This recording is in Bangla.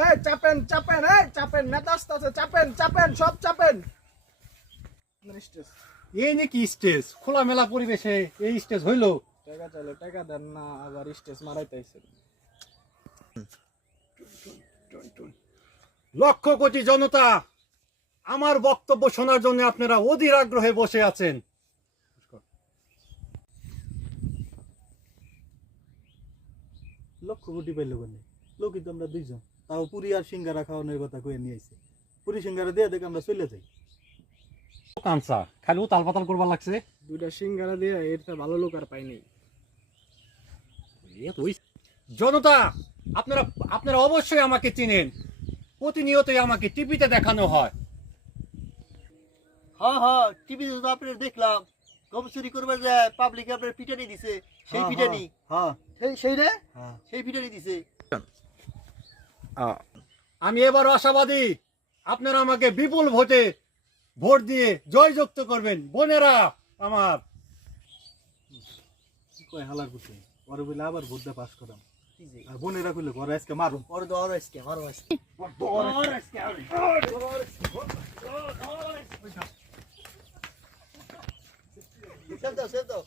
এই চাপেন চাপেন, এই চাপেন, নেতা আসতেছে, চাপেন চাপেন, সব চাপেন। স্টেজ এই নাকি স্টেজ? খোলামেলা পরিবেশে এই স্টেজ হইলো? টাকা চলে, টাকা দেন না, আবার স্টেজ মারাইতেছে। লক্ষ কোটি জনতা, আমার বক্তব্য শোনার জন্য আপনারা অধীর আগ্রহে বসে আছেন। লক্ষ কোটি পাইলো বলে লোকই তো আমরা দুইজন, তাও পুরি আর সিঙ্গারা খাওয়ানোর কথা কয়ে নিয়ে আইছে। পুরি সিঙ্গারা দিয়ে দেখে আমরা চলে যাই। কাঁচা খালি উতাল পাতাল করবার লাগছে। দুইটা সিঙ্গারা দিয়ে এর তো ভালো লোক আর পাইনি। জনতা, আপনারা আপনারা অবশ্যই আমাকে চিনেন, প্রতিনিয়তই আমাকে টিভিতে দেখানো হয়। হ্যাঁ হ্যাঁ, টিভিতে তো আপনার দেখলাম গম চুরি করবার যায় পাবলিক আপনার পিটানি দিছে, সেই পিটানি। হ্যাঁ সেই রে হ্যাঁ, সেই পিটানি দিছে। আমি এবার আশাবাদী, আপনারা আমাকে বিপুল ভোটে ভোট দিয়ে জয়যুক্ত করবেন। বোনেরা আমার, কি কয় হালার করছে পরে বলে আবার ভোট দিয়ে পাস করাম। আর বোনেরা কইলে ঘরে আজকে মারুম। ওর দর আজকে মারো আজকে। সেভ দাও সেভ দাও।